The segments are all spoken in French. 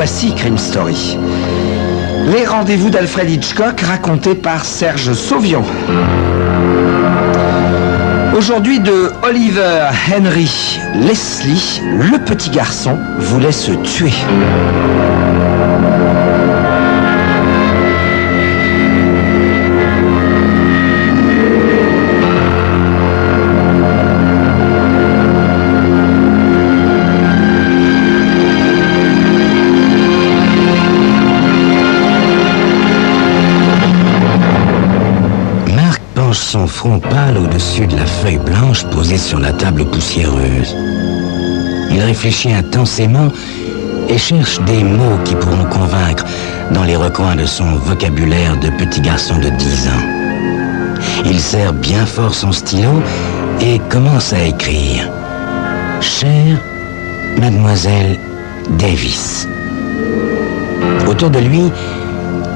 voici Crime Story. Les rendez-vous d'Alfred Hitchcock racontés par Serge Sauvion. Aujourd'hui de Oliver Henry Leslie, le petit garçon voulait se tuer. Son front pâle au-dessus de la feuille blanche posée sur la table poussiéreuse. Il réfléchit intensément et cherche des mots qui pourront convaincre dans les recoins de son vocabulaire de petit garçon de 10 ans. Il serre bien fort son stylo et commence à écrire. Chère Mademoiselle Davis. Autour de lui,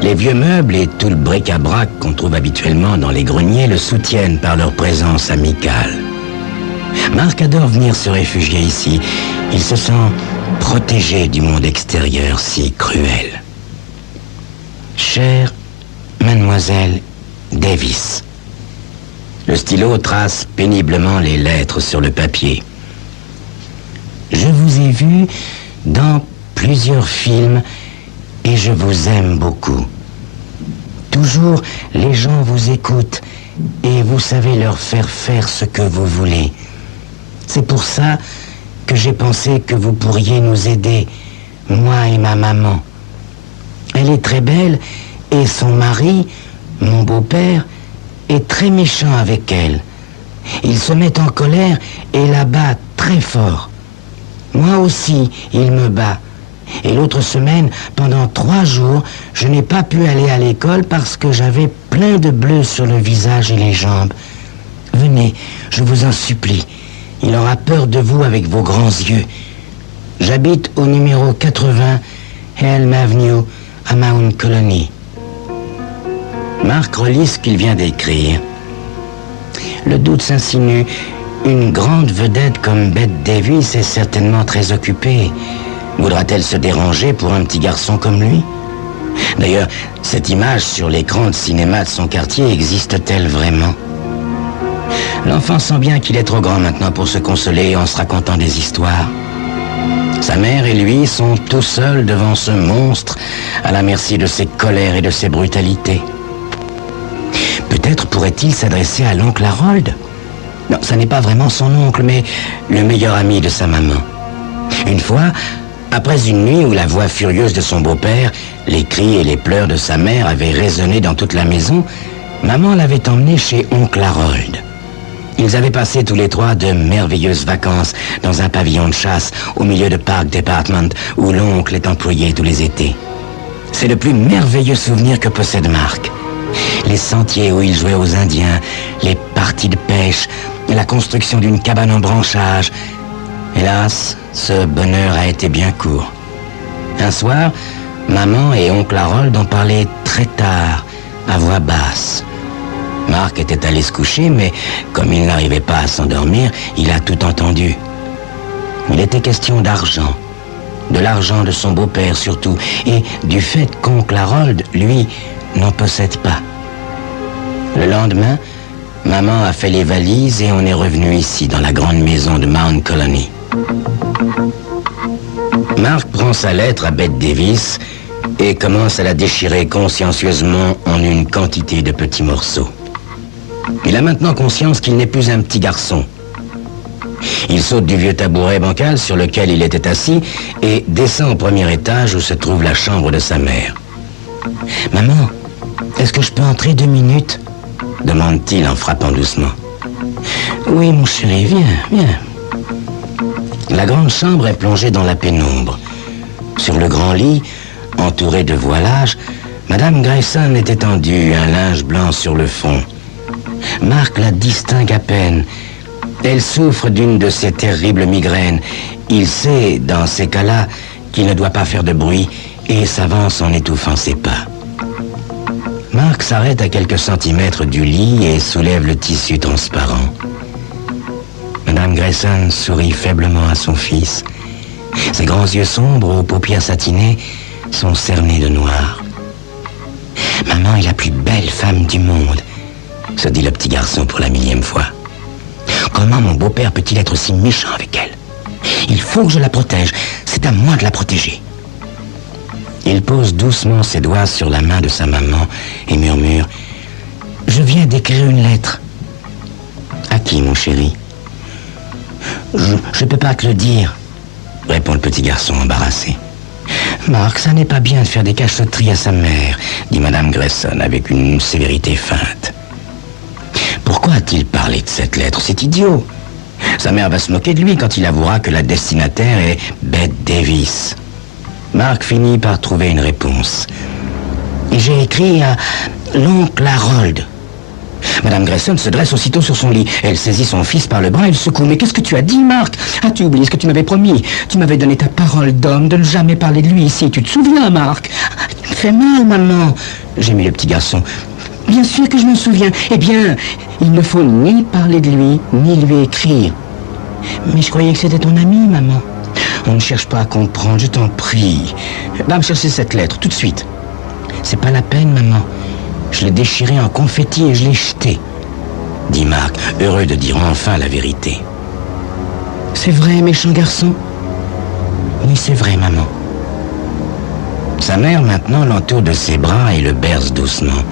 les vieux meubles et tout le bric-à-brac qu'on trouve habituellement dans les greniers le soutiennent par leur présence amicale. Marc adore venir se réfugier ici. Il se sent protégé du monde extérieur si cruel. Chère Mademoiselle Davis. Le stylo trace péniblement les lettres sur le papier. Je vous ai vu dans plusieurs films et je vous aime beaucoup. Toujours, les gens vous écoutent et vous savez leur faire faire ce que vous voulez. C'est pour ça que j'ai pensé que vous pourriez nous aider, moi et ma maman. Elle est très belle et son mari, mon beau-père, est très méchant avec elle. Il se met en colère et la bat très fort. Moi aussi, il me bat. Et l'autre semaine, pendant 3 jours, je n'ai pas pu aller à l'école parce que j'avais plein de bleus sur le visage et les jambes. Venez, je vous en supplie. Il aura peur de vous avec vos grands yeux. J'habite au numéro 80 Elm Avenue à Mount Colony. Marc relit ce qu'il vient d'écrire. Le doute s'insinue. Une grande vedette comme Bette Davis est certainement très occupée. Voudra-t-elle se déranger pour un petit garçon comme lui? D'ailleurs, cette image sur l'écran de cinéma de son quartier existe-t-elle vraiment? L'enfant sent bien qu'il est trop grand maintenant pour se consoler en se racontant des histoires. Sa mère et lui sont tout seuls devant ce monstre, à la merci de ses colères et de ses brutalités. Peut-être pourrait-il s'adresser à l'oncle Harold? Non, ça n'est pas vraiment son oncle, mais le meilleur ami de sa maman. Une fois, après une nuit où la voix furieuse de son beau-père, les cris et les pleurs de sa mère avaient résonné dans toute la maison, maman l'avait emmené chez oncle Harold. Ils avaient passé tous les 3 de merveilleuses vacances dans un pavillon de chasse au milieu de Park Department où l'oncle est employé tous les étés. C'est le plus merveilleux souvenir que possède Marc. Les sentiers où il jouait aux Indiens, les parties de pêche, la construction d'une cabane en branchage. Hélas, ce bonheur a été bien court. Un soir, maman et oncle Harold ont parlé très tard, à voix basse. Marc était allé se coucher, mais comme il n'arrivait pas à s'endormir, il a tout entendu. Il était question d'argent, de l'argent de son beau-père surtout, et du fait qu'oncle Harold, lui, n'en possède pas. Le lendemain, maman a fait les valises et on est revenu ici, dans la grande maison de Mount Colony. Marc prend sa lettre à Bette Davis et commence à la déchirer consciencieusement en une quantité de petits morceaux. Il a maintenant conscience qu'il n'est plus un petit garçon. Il saute du vieux tabouret bancal sur lequel il était assis et descend au premier étage où se trouve la chambre de sa mère. « Maman, est-ce que je peux entrer 2 minutes ?» demande-t-il en frappant doucement. « Oui, mon chéri, viens. » La grande chambre est plongée dans la pénombre. Sur le grand lit, entouré de voilage, Madame Grayson est étendue, un linge blanc sur le front. Marc la distingue à peine. Elle souffre d'une de ces terribles migraines. Il sait, dans ces cas-là, qu'il ne doit pas faire de bruit et s'avance en étouffant ses pas. Marc s'arrête à quelques centimètres du lit et soulève le tissu transparent. Madame Grayson sourit faiblement à son fils Ses grands yeux sombres aux paupières satinées sont cernés de noir. « Maman est la plus belle femme du monde », se dit le petit garçon pour la 1000e fois. « Comment mon beau-père peut-il être si méchant avec elle? Il faut que je la protège. C'est à moi de la protéger. » Il pose doucement ses doigts sur la main de sa maman et murmure « Je viens d'écrire une lettre. »« À qui, mon chéri ?»« Je ne peux pas te le dire. » répond le petit garçon embarrassé. « Marc, ça n'est pas bien de faire des cachotteries à sa mère, dit Madame Grayson avec une sévérité feinte. Pourquoi a-t-il parlé de cette lettre? C'est idiot. Sa mère va se moquer de lui quand il avouera que la destinataire est Bette Davis. Marc finit par trouver une réponse. J'ai écrit à l'oncle Harold. Madame Grayson se dresse aussitôt sur son lit. Elle saisit son fils par le bras et le secoue. Mais qu'est-ce que tu as dit, Marc? As-tu oublié ce que tu m'avais promis? Tu m'avais donné ta parole d'homme de ne jamais parler de lui ici. Tu te souviens, Marc? Tu me fais mal, maman, gémit le petit garçon. Bien sûr que je m'en souviens. Eh bien, il ne faut ni parler de lui, ni lui écrire. Mais je croyais que c'était ton ami, maman. On ne cherche pas à comprendre, je t'en prie. Va me chercher cette lettre, tout de suite. C'est pas la peine, maman. Je l'ai déchirée en confetti et je l'ai jetée, dit Marc, heureux de dire enfin la vérité. C'est vrai, méchant garçon? Oui, c'est vrai, maman. Sa mère, maintenant, l'entoure de ses bras et le berce doucement.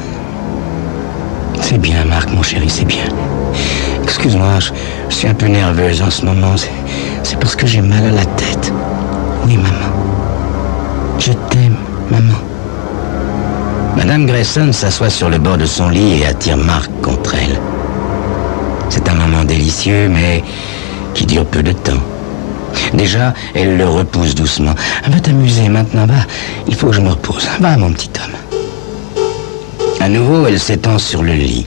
C'est bien, Marc, mon chéri, c'est bien. Excuse-moi, je suis un peu nerveuse en ce moment. C'est parce que j'ai mal à la tête. Oui, maman. Je t'aime, maman. Madame Grayson s'assoit sur le bord de son lit et attire Marc contre elle. C'est un moment délicieux, mais qui dure peu de temps. Déjà, elle le repousse doucement. Va t'amuser maintenant, va. Il faut que je me repose. Va, mon petit homme. À nouveau, elle s'étend sur le lit.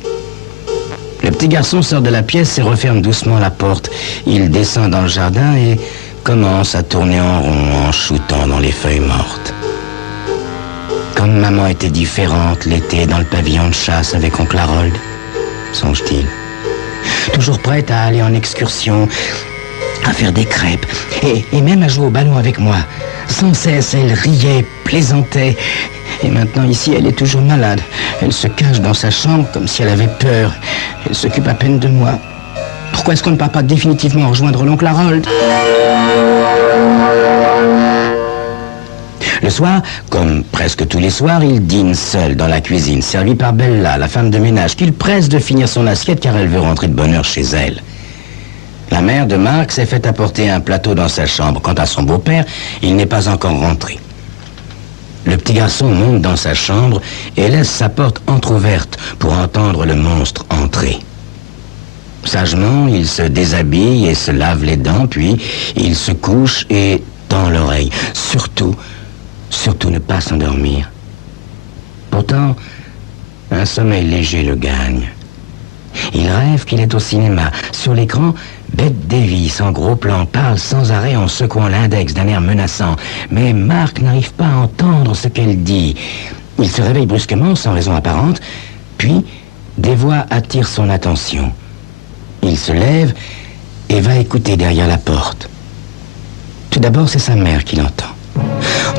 Le petit garçon sort de la pièce et referme doucement la porte. Il descend dans le jardin et commence à tourner en rond en shootant dans les feuilles mortes. Comme maman était différente l'été dans le pavillon de chasse avec oncle Harold, songe-t-il. Toujours prête à aller en excursion, à faire des crêpes et même à jouer au ballon avec moi. Sans cesse, elle riait, plaisantait. Et maintenant, ici, elle est toujours malade. Elle se cache dans sa chambre comme si elle avait peur. Elle s'occupe à peine de moi. Pourquoi est-ce qu'on ne part pas définitivement rejoindre l'oncle Harold? Le soir, comme presque tous les soirs, il dîne seul dans la cuisine, servi par Bella, la femme de ménage, qu'il presse de finir son assiette car elle veut rentrer de bonne heure chez elle. La mère de Marc s'est fait apporter un plateau dans sa chambre. Quant à son beau-père, il n'est pas encore rentré. Le petit garçon monte dans sa chambre et laisse sa porte entr'ouverte pour entendre le monstre entrer. Sagement, il se déshabille et se lave les dents, puis il se couche et tend l'oreille. Surtout ne pas s'endormir. Pourtant, un sommeil léger le gagne. Il rêve qu'il est au cinéma. Sur l'écran, Bette Davis, en gros plan, parle sans arrêt en secouant l'index d'un air menaçant. Mais Marc n'arrive pas à entendre ce qu'elle dit. Il se réveille brusquement, sans raison apparente, puis des voix attirent son attention. Il se lève et va écouter derrière la porte. Tout d'abord, c'est sa mère qui l'entend.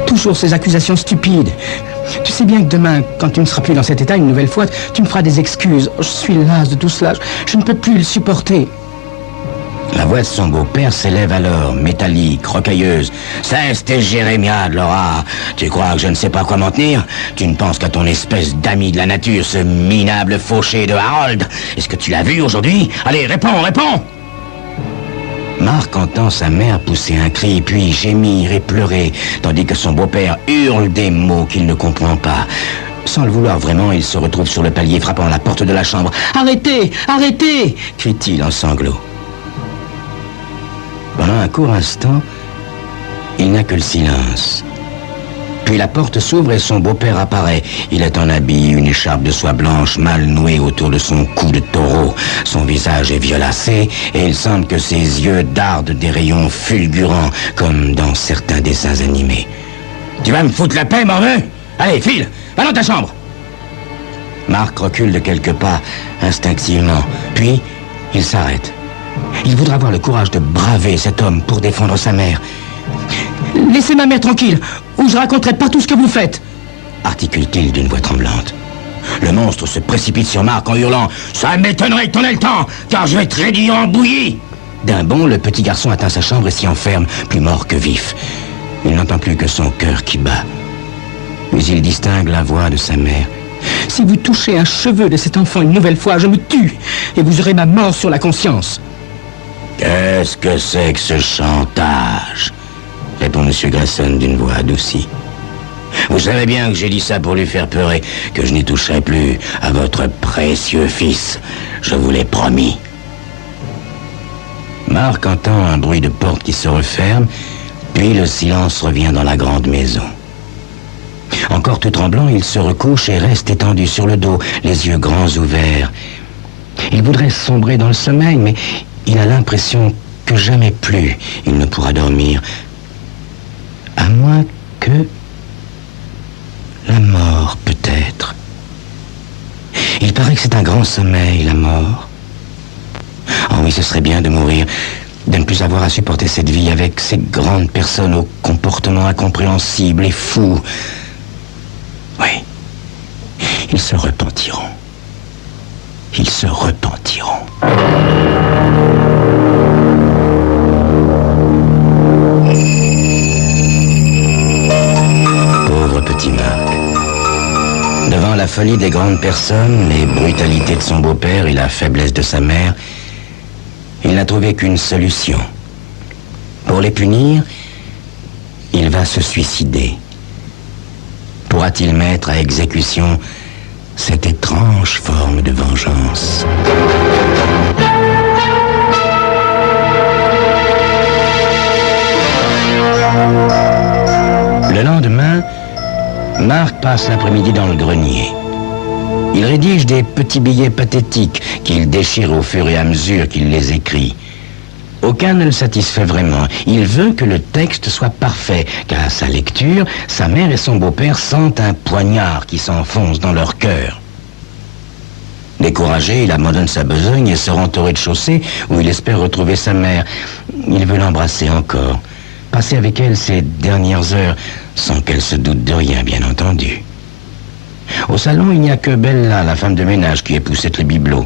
Toujours ces accusations stupides. Tu sais bien que demain, quand tu ne seras plus dans cet état une nouvelle fois, tu me feras des excuses. Je suis lasse de tout cela. Je ne peux plus le supporter. La voix de son beau-père s'élève alors, métallique, rocailleuse. « Cesse tes jérémiades, Laura. Tu crois que je ne sais pas quoi m'en tenir? Tu ne penses qu'à ton espèce d'ami de la nature, ce minable fauché de Harold. Est-ce que tu l'as vu aujourd'hui? Allez, réponds, réponds !» Marc entend sa mère pousser un cri, puis gémir et pleurer, tandis que son beau-père hurle des mots qu'il ne comprend pas. Sans le vouloir vraiment, il se retrouve sur le palier frappant à la porte de la chambre. « Arrêtez! Arrêtez !» crie-t-il en sanglots. Pendant un court instant, il n'a que le silence. Puis la porte s'ouvre et son beau-père apparaît. Il est en habit, une écharpe de soie blanche mal nouée autour de son cou de taureau. Son visage est violacé et il semble que ses yeux dardent des rayons fulgurants comme dans certains dessins animés. « Tu vas me foutre la paix, morveux? Allez, file, va dans ta chambre !» Marc recule de quelques pas, instinctivement. Puis, il s'arrête. Il voudra avoir le courage de braver cet homme pour défendre sa mère. Laissez ma mère tranquille, ou je raconterai pas tout ce que vous faites. Articule-t-il d'une voix tremblante. Le monstre se précipite sur Marc en hurlant « Ça m'étonnerait que t'en aies le temps, car je vais te réduire en bouillie !» D'un bond, le petit garçon atteint sa chambre et s'y enferme, plus mort que vif. Il n'entend plus que son cœur qui bat. Puis il distingue la voix de sa mère. « Si vous touchez un cheveu de cet enfant une nouvelle fois, je me tue, et vous aurez ma mort sur la conscience. » « Qu'est-ce que c'est que ce chantage ?» répond M. Grayson d'une voix adoucie. « Vous savez bien que j'ai dit ça pour lui faire peur et que je n'y toucherai plus à votre précieux fils. Je vous l'ai promis. » Marc entend un bruit de porte qui se referme, puis le silence revient dans la grande maison. Encore tout tremblant, il se recouche et reste étendu sur le dos, les yeux grands ouverts. Il voudrait sombrer dans le sommeil, mais il a l'impression que jamais plus il ne pourra dormir, à moins que la mort, peut-être. Il paraît que c'est un grand sommeil, la mort. Oh oui, ce serait bien de mourir, de ne plus avoir à supporter cette vie avec ces grandes personnes au comportement incompréhensible et fou. Oui, ils se repentiront. Ils se repentiront. Pauvre petit Marc. Devant la folie des grandes personnes, les brutalités de son beau-père et la faiblesse de sa mère, il n'a trouvé qu'une solution. Pour les punir, il va se suicider. Pourra-t-il mettre à exécution cette étrange forme de vengeance? Le lendemain, Marc passe l'après-midi dans le grenier. Il rédige des petits billets pathétiques qu'il déchire au fur et à mesure qu'il les écrit. Aucun ne le satisfait vraiment. Il veut que le texte soit parfait, car à sa lecture, sa mère et son beau-père sentent un poignard qui s'enfonce dans leur cœur. Découragé, il abandonne sa besogne et se rend au rez-de-chaussée où il espère retrouver sa mère. Il veut l'embrasser encore, passer avec elle ces dernières heures, sans qu'elle se doute de rien, bien entendu. Au salon, il n'y a que Bella, la femme de ménage, qui époussette le bibelot.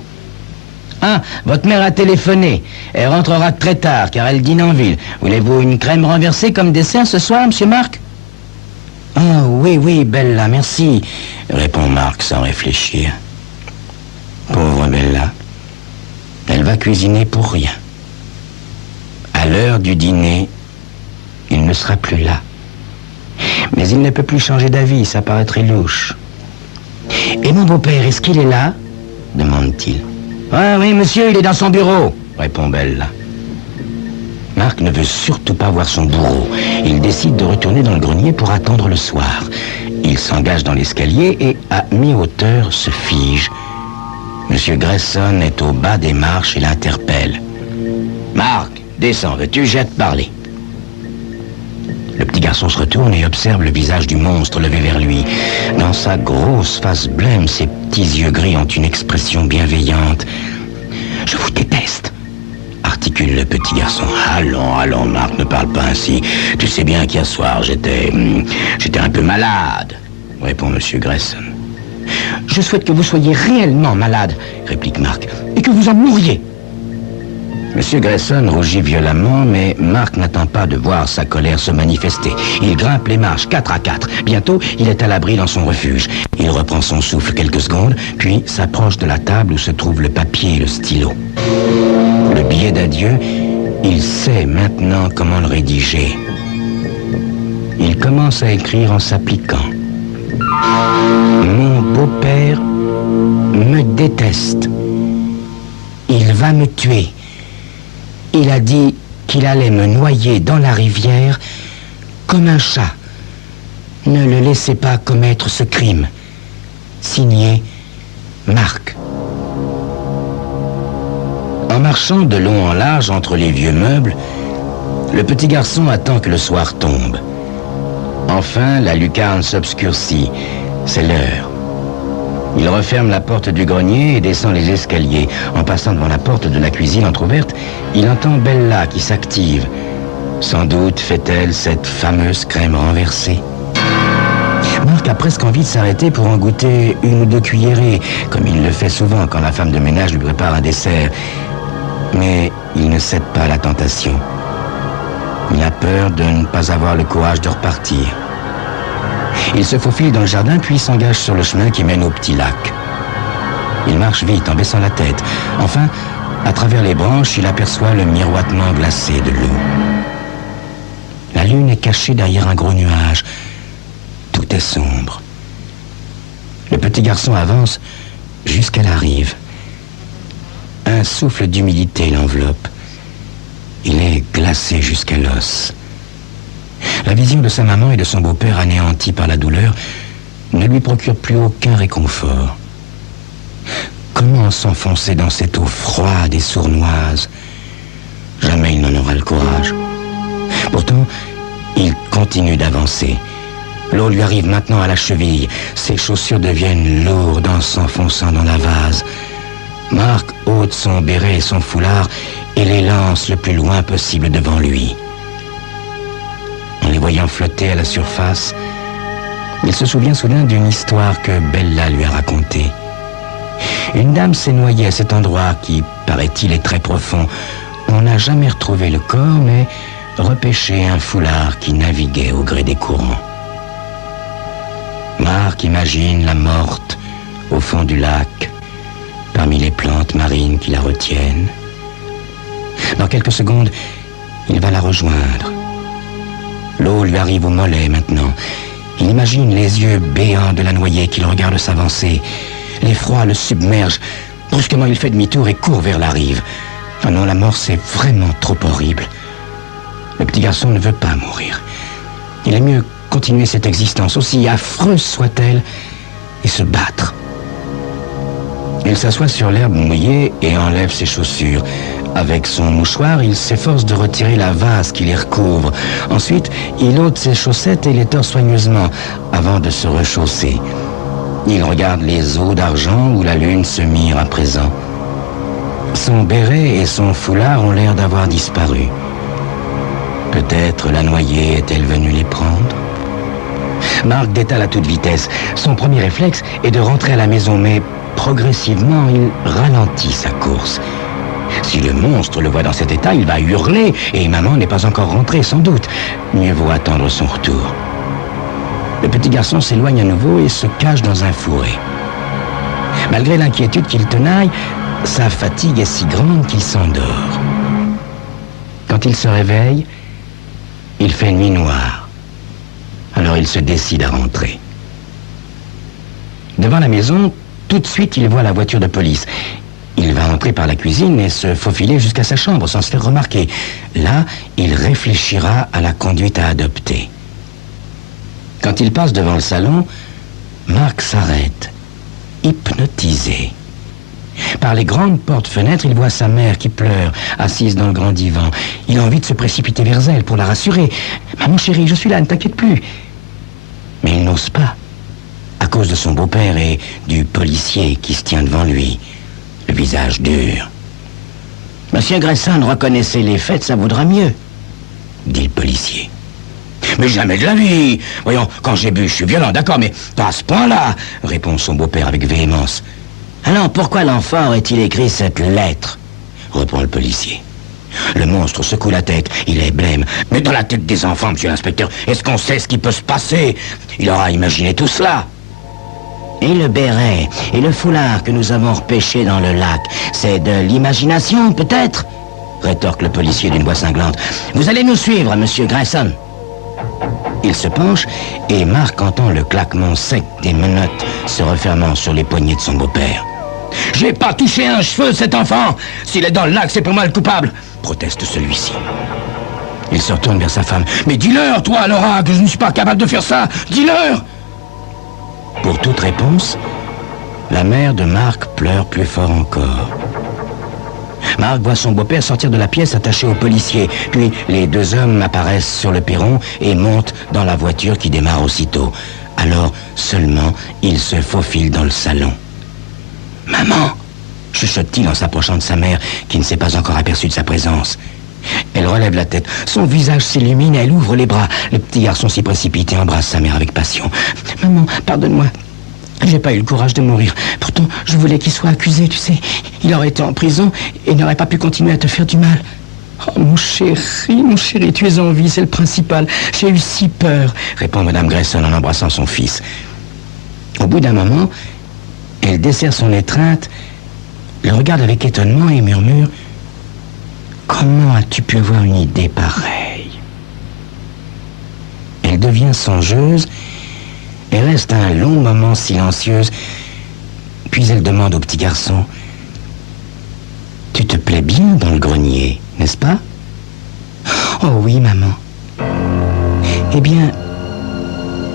« Ah, votre mère a téléphoné. Elle rentrera très tard, car elle dîne en ville. Voulez-vous une crème renversée comme dessert ce soir, monsieur Marc ?»« Ah, oui, Bella, merci, » répond Marc sans réfléchir. Pauvre Bella. Elle va cuisiner pour rien. À l'heure du dîner, il ne sera plus là. Mais il ne peut plus changer d'avis, ça paraîtrait louche. « Et mon beau-père, est-ce qu'il est là ?» demande-t-il. « Ah oui, monsieur, il est dans son bureau, » répond Bella. Marc ne veut surtout pas voir son bourreau. Il décide de retourner dans le grenier pour attendre le soir. Il s'engage dans l'escalier et, à mi-hauteur, se fige. Monsieur Grayson est au bas des marches et l'interpelle. « Marc, descends, veux-tu, j'ai à te parler. » Le petit garçon se retourne et observe le visage du monstre levé vers lui. Dans sa grosse face blême, ses petits yeux gris ont une expression bienveillante. « Je vous déteste !» articule le petit garçon. « Allons, Marc, ne parle pas ainsi. Tu sais bien qu'hier soir, j'étais un peu malade, » répond monsieur Grayson. « Je souhaite que vous soyez réellement malade, » réplique Marc, « et que vous en mouriez. » Monsieur Grayson rougit violemment, mais Marc n'attend pas de voir sa colère se manifester. Il grimpe les marches 4 à 4. Bientôt, il est à l'abri dans son refuge. Il reprend son souffle quelques secondes, puis s'approche de la table où se trouve le papier et le stylo. Le billet d'adieu, il sait maintenant comment le rédiger. Il commence à écrire en s'appliquant. « Mon beau-père me déteste. Il va me tuer. Il a dit qu'il allait me noyer dans la rivière comme un chat. Ne le laissez pas commettre ce crime. Signé Marc. » En marchant de long en large entre les vieux meubles, le petit garçon attend que le soir tombe. Enfin, la lucarne s'obscurcit. C'est l'heure. Il referme la porte du grenier et descend les escaliers. En passant devant la porte de la cuisine entr'ouverte, il entend Bella qui s'active. Sans doute fait-elle cette fameuse crème renversée. Marc a presque envie de s'arrêter pour en goûter une ou deux cuillerées, comme il le fait souvent quand la femme de ménage lui prépare un dessert. Mais il ne cède pas à la tentation. Il a peur de ne pas avoir le courage de repartir. Il se faufile dans le jardin puis s'engage sur le chemin qui mène au petit lac. Il marche vite en baissant la tête. Enfin, à travers les branches, il aperçoit le miroitement glacé de l'eau. La lune est cachée derrière un gros nuage. Tout est sombre. Le petit garçon avance jusqu'à la rive. Un souffle d'humidité l'enveloppe. Il est glacé jusqu'à l'os. La vision de sa maman et de son beau-père anéantis par la douleur ne lui procure plus aucun réconfort. Comment s'enfoncer dans cette eau froide et sournoise? Jamais il n'en aura le courage. Pourtant, il continue d'avancer. L'eau lui arrive maintenant à la cheville. Ses chaussures deviennent lourdes en s'enfonçant dans la vase. Marc ôte son béret et son foulard et les lance le plus loin possible devant lui. En les voyant flotter à la surface, il se souvient soudain d'une histoire que Bella lui a racontée. Une dame s'est noyée à cet endroit qui, paraît-il, est très profond. On n'a jamais retrouvé le corps, mais repêché un foulard qui naviguait au gré des courants. Marc imagine la morte au fond du lac, parmi les plantes marines qui la retiennent. Dans quelques secondes, il va la rejoindre. L'eau lui arrive au mollet maintenant. Il imagine les yeux béants de la noyée qui le regarde s'avancer. L'effroi le submerge. Brusquement, il fait demi-tour et court vers la rive. Ah non, la mort, c'est vraiment trop horrible. Le petit garçon ne veut pas mourir. Il est mieux continuer cette existence, aussi affreuse soit-elle, et se battre. Il s'assoit sur l'herbe mouillée et enlève ses chaussures. Avec son mouchoir, il s'efforce de retirer la vase qui les recouvre. Ensuite, il ôte ses chaussettes et les tord soigneusement avant de se rechausser. Il regarde les eaux d'argent où la lune se mire à présent. Son béret et son foulard ont l'air d'avoir disparu. Peut-être la noyée est-elle venue les prendre? Marc détale à toute vitesse. Son premier réflexe est de rentrer à la maison, mais progressivement, il ralentit sa course. Si le monstre le voit dans cet état, il va hurler, et maman n'est pas encore rentrée, sans doute. Mieux vaut attendre son retour. Le petit garçon s'éloigne à nouveau et se cache dans un fourré. Malgré l'inquiétude qu'il tenaille, sa fatigue est si grande qu'il s'endort. Quand il se réveille, il fait nuit noire. Alors il se décide à rentrer. Devant la maison, tout de suite, il voit la voiture de police. Il va entrer par la cuisine et se faufiler jusqu'à sa chambre sans se faire remarquer. Là, il réfléchira à la conduite à adopter. Quand il passe devant le salon, Marc s'arrête, hypnotisé. Par les grandes portes-fenêtres, il voit sa mère qui pleure, assise dans le grand divan. Il a envie de se précipiter vers elle pour la rassurer. « Maman chérie, je suis là, ne t'inquiète plus. » Mais il n'ose pas, à cause de son beau-père et du policier qui se tient devant lui, le visage dur. « Monsieur Grayson, reconnaissez les faits, ça vaudra mieux, » dit le policier. « Mais jamais de la vie. Voyons, quand j'ai bu, je suis violent, d'accord, mais pas à ce point-là, » répond son beau-père avec véhémence. « Alors, pourquoi l'enfant aurait-il écrit cette lettre ?» reprend le policier. Le monstre secoue la tête, il est blême. « Mais dans la tête des enfants, monsieur l'inspecteur, est-ce qu'on sait ce qui peut se passer? Il aura imaginé tout cela. » « Et le béret et le foulard que nous avons repêchés dans le lac, c'est de l'imagination, peut-être ?» rétorque le policier d'une voix cinglante. « Vous allez nous suivre, monsieur Grayson. » Il se penche et Marc entend le claquement sec des menottes se refermant sur les poignets de son beau-père. « J'ai pas touché un cheveu, cet enfant! S'il est dans le lac, c'est pour moi le coupable !» proteste celui-ci. Il se retourne vers sa femme. « Mais dis-leur, toi, Laura, que je ne suis pas capable de faire ça! Dis-leur !» Pour toute réponse, la mère de Marc pleure plus fort encore. Marc voit son beau-père sortir de la pièce attaché au policier. Puis les deux hommes apparaissent sur le perron et montent dans la voiture qui démarre aussitôt. Alors seulement, il se faufile dans le salon. « Maman !» chuchote-t-il en s'approchant de sa mère qui ne s'est pas encore aperçue de sa présence. Elle relève la tête, son visage s'illumine, elle ouvre les bras. Le petit garçon s'y précipite et embrasse sa mère avec passion. « Maman, pardonne-moi. J'ai pas eu le courage de mourir. Pourtant, je voulais qu'il soit accusé, tu sais. Il aurait été en prison et n'aurait pas pu continuer à te faire du mal. » « Oh, mon chéri, tu es en vie, c'est le principal. J'ai eu si peur, » répond Madame Grayson en embrassant son fils. Au bout d'un moment, elle desserre son étreinte, le regarde avec étonnement et murmure « Comment as-tu pu avoir une idée pareille ?» Elle devient songeuse et reste un long moment silencieuse, puis elle demande au petit garçon « Tu te plais bien dans le grenier, n'est-ce pas ?»« Oh oui, maman. »« Eh bien,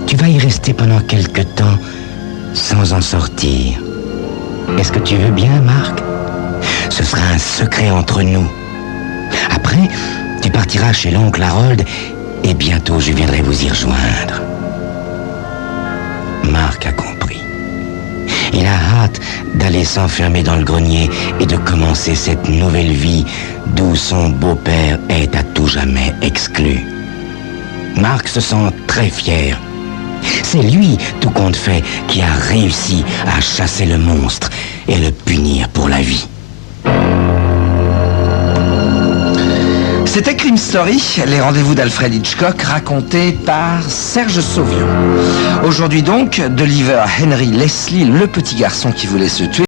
tu vas y rester pendant quelque temps sans en sortir. Est-ce que tu veux bien, Marc? Ce sera un secret entre nous. Après, tu partiras chez l'oncle Harold et bientôt je viendrai vous y rejoindre. » Marc a compris. Il a hâte d'aller s'enfermer dans le grenier et de commencer cette nouvelle vie d'où son beau-père est à tout jamais exclu. Marc se sent très fier. C'est lui, tout compte fait, qui a réussi à chasser le monstre et le punir pour la vie. C'était Crime Story, les rendez-vous d'Alfred Hitchcock racontés par Serge Sauvion. Aujourd'hui donc, d'Oliver Henry Leslie, le petit garçon qui voulait se tuer.